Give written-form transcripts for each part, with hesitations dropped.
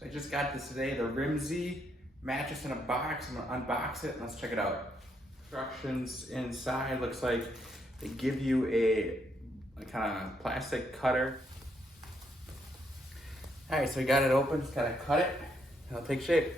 So I just got this today, the Rimensy Mattress in a box. I'm gonna unbox it and let's check it out. Instructions inside, looks like they give you a kind of plastic cutter. All right, so we got it open, just gotta cut it and it'll take shape.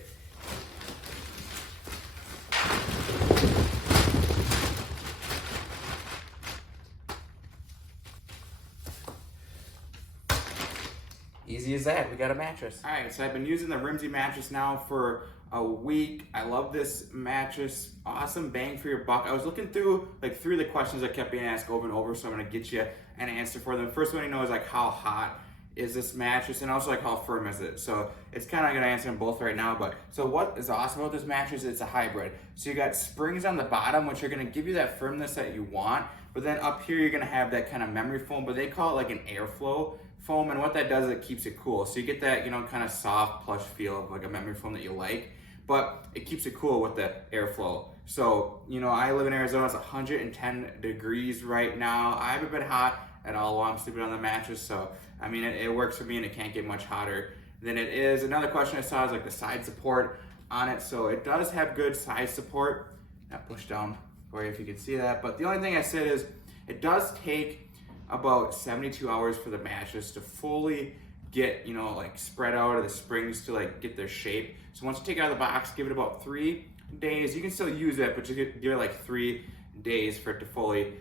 Easy as that, we got a mattress. All right, so I've been using the Rimensy mattress now for a week. I love this mattress, awesome bang for your buck. I was looking through like three of the questions that kept being asked over and over, so I'm gonna get you an answer for them. First one you know is like how hot is this mattress, and also like how firm is it? So it's kind of gonna answer them both right now, but so what is awesome about this mattress, it's a hybrid. So you got springs on the bottom, which are gonna give you that firmness that you want, but then up here you're gonna have that kind of memory foam, but they call it like an airflow foam, and what that does is it keeps it cool. So you get that, you know, kind of soft plush feel of like a memory foam that you like, but it keeps it cool with the airflow. So, you know, I live in Arizona, it's 110 degrees right now. I haven't been hot at all while I'm sleeping on the mattress, so I mean, it works for me and it can't get much hotter than it is. Another question I saw is like the side support on it. So it does have good side support. That push down for you if you can see that. But the only thing I said is it does take about 72 hours for the mattress to fully get, you know, like spread out, or the springs to like get their shape. So once you take it out of the box, give it about 3 days. You can still use it, but you give it like 3 days for it to fully,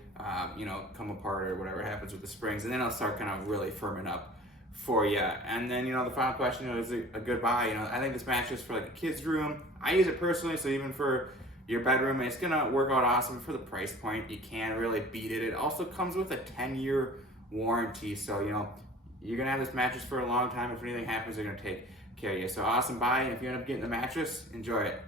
you know, come apart or whatever happens with the springs, and then it'll start kind of really firming up for you. And then, you know, the final question is a good buy. You know, I think this mattress for like a kid's room. I use it personally, so even for your bedroom, it's gonna work out awesome. For the price point, you can't really beat it. It also comes with a 10-year warranty, so you know you're gonna have this mattress for a long time. If anything happens, they're gonna take care of you. So awesome buy, and if you end up getting the mattress, enjoy it.